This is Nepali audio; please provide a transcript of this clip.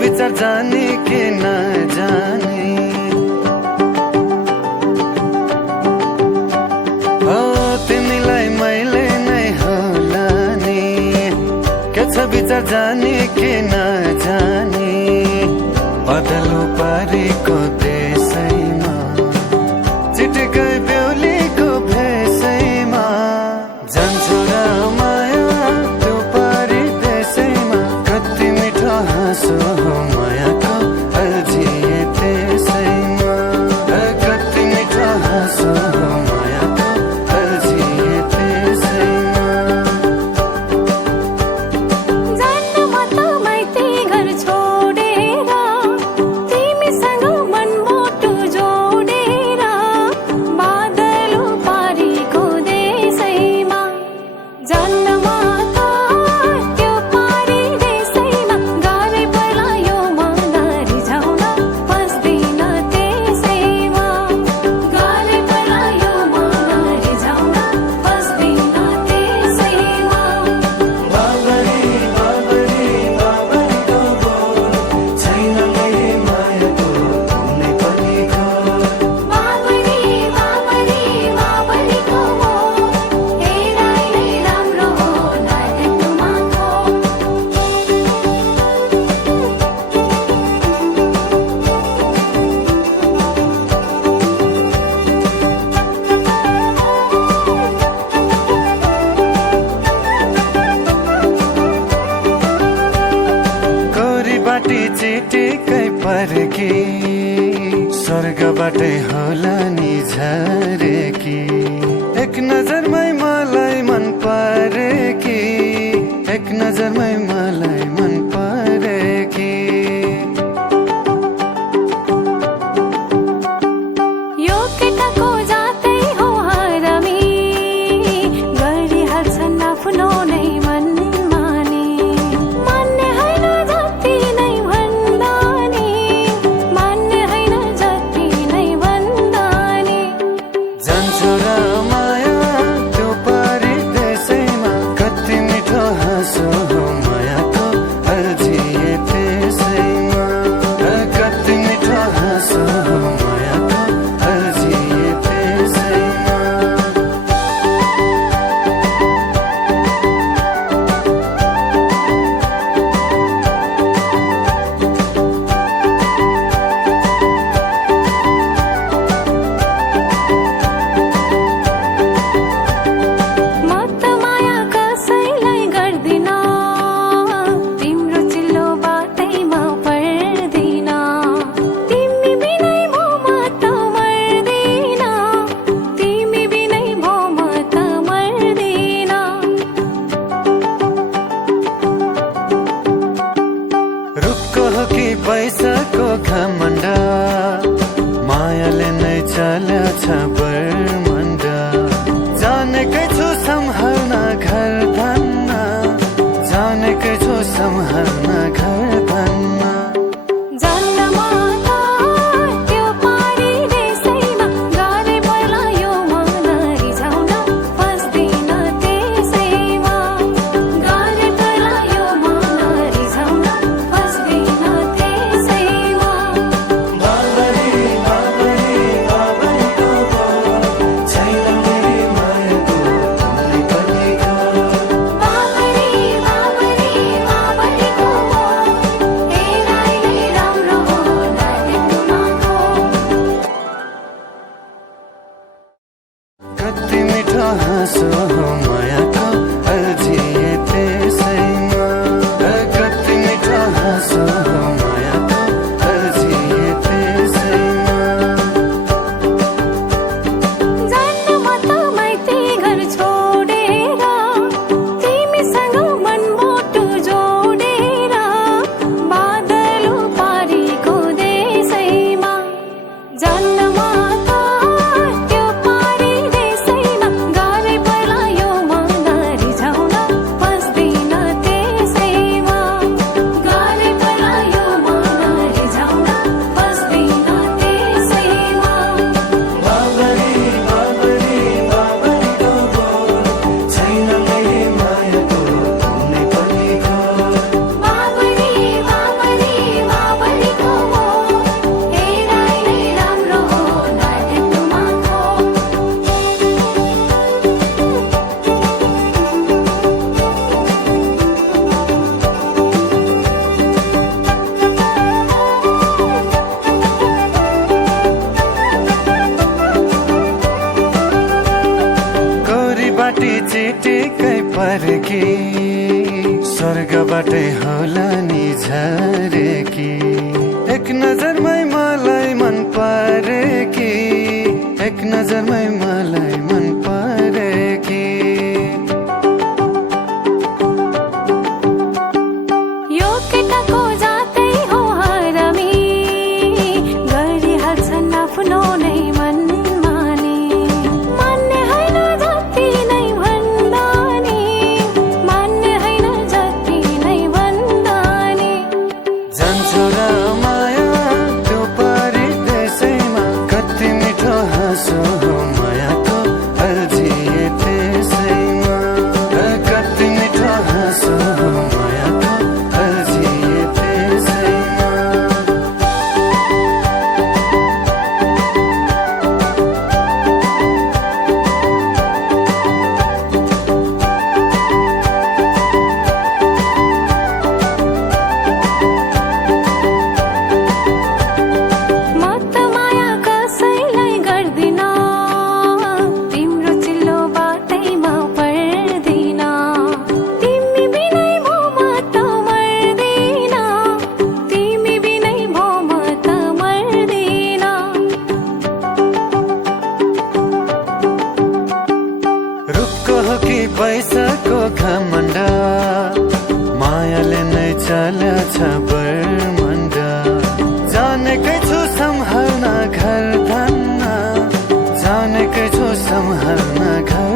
विचार जाने कि नजाने हो तिमीलाई मैले नै होला नि के छ विचार जाने कि नजाने बदलो पारेको देशैमा चिटिकै बेहुलीको भेषैमा जान्छु र माया त्यो पारी देशैमा कति मिठो हाँसो हो मायाको अल्झिए त्यसैमा कति मिठो हाँसो हो मायाको अल्झिए त्यसैमा जान्न म त माइती घर छोडेर तिमीसँग मनमुटु जोडेर बादलो पारीको देशैमा जान्न म त त्यो पारी देशैमा गाह्रै पर्ला यो मन रिझाउन बस्दिन त्यसैमा गाह्रै पर्ला यो मन रिझाउन बस्दिन त्यसैमा बाबरी बाबरी बाबरीको बोल छैन मैले मायाको कुनै पनि खोल बाबरी बाबरी बाबरीको मोह हेराइले राम्रो हो नदेख्नुमा कोरी बाटी चिटिकै पर्की स्वर्गबाटै होला नि झरेकी एक नजरमै मलाई मन परेकी एक नजरमै मलाई मन परेकी यो केटाको जातै हो हरामी गरिहाल्छन् आफ्नो नै मन माने मान्ने होइन जति नै भन्दा नि मान्ने होइन जति नै भन्दा नि जान्छु र माया त्यो पारी देशैमा कति मिठो हाँसो हो मायाको अल्झिए त्यसैमा कति मिठो हाँसो हो मायाको अल्झिए त्यसैमा म त माया कसैलाई गर्दिन तिम्रो चिल्लो बाटैमा पर्दिन तिमी बिनै भो म त मर्दिन तिमी बिनै भो म त मर्दिन रुखको हो कि पैसाको घमण्ड मायाले नै चल्छ बर्मण्ड जानेकै छु सम्हाल्न घर धन्न जानेकै छु सम्हाल्न घर धन्न जान्न म त त्यो पारी देशैमा गाह्रै पर्ला यो मन रिझाउन बस्दिन त्यसैमा गाह्रै पर्ला यो मन रिझाउन बस्दिन त्यसैमा बाबरी बाबरी बाबरीको बोल छैन मैले मायाको कुनै पनि खोल बाबरी बाबरी बाबरीको मोह हेराइले राम्रो हो नदेख्नुमा कति मिठो हाँसो हो मायाको अल्झिए त्यसैमा कति मिठो हाँसो हो मायाको अल्झिए त्यसैमा जान्न म त माइती घर छोडेर तिमीसँग मनमुटु जोडेर बादलो पारीको देशैमा जान्न म त त्यो पारी देशैमा गाह्रै पर्ला यो माटी चिटिकै पर्की स्वर्गबाटै होला नि झरेकी एक नजरमै मलाई मन परेकी एक नजरमै मलाई मन परेकी यो केटाको जातै हो हरामी गरिहाल्छन् आफ्नो नै मन माने मान्ने होइन जति नै भन्दा नि मान्ने होइन जति नै भन्दा नि जान्छौ र माया त्यो परिदेशैमा कति मिठो हाँसो हो मायाको अल्झिए त्यसैमा कति मिठो हाँसो हो मायाको अल्झिए त्यसैमा म त माया कसैलाई गर्दिन तिम्रो चिल्लो बाटैमा पर्दिन तिमी बिनै भो म त मर्दिन तिमी बिनै भो म त मर्दिन रुखको हो कि पैसाको घमण्ड मायाले नै चल्छ बर्मण्ड जानेकै छु सम्हाल्न घर धन्न जानेकै छु सम्हाल्न घर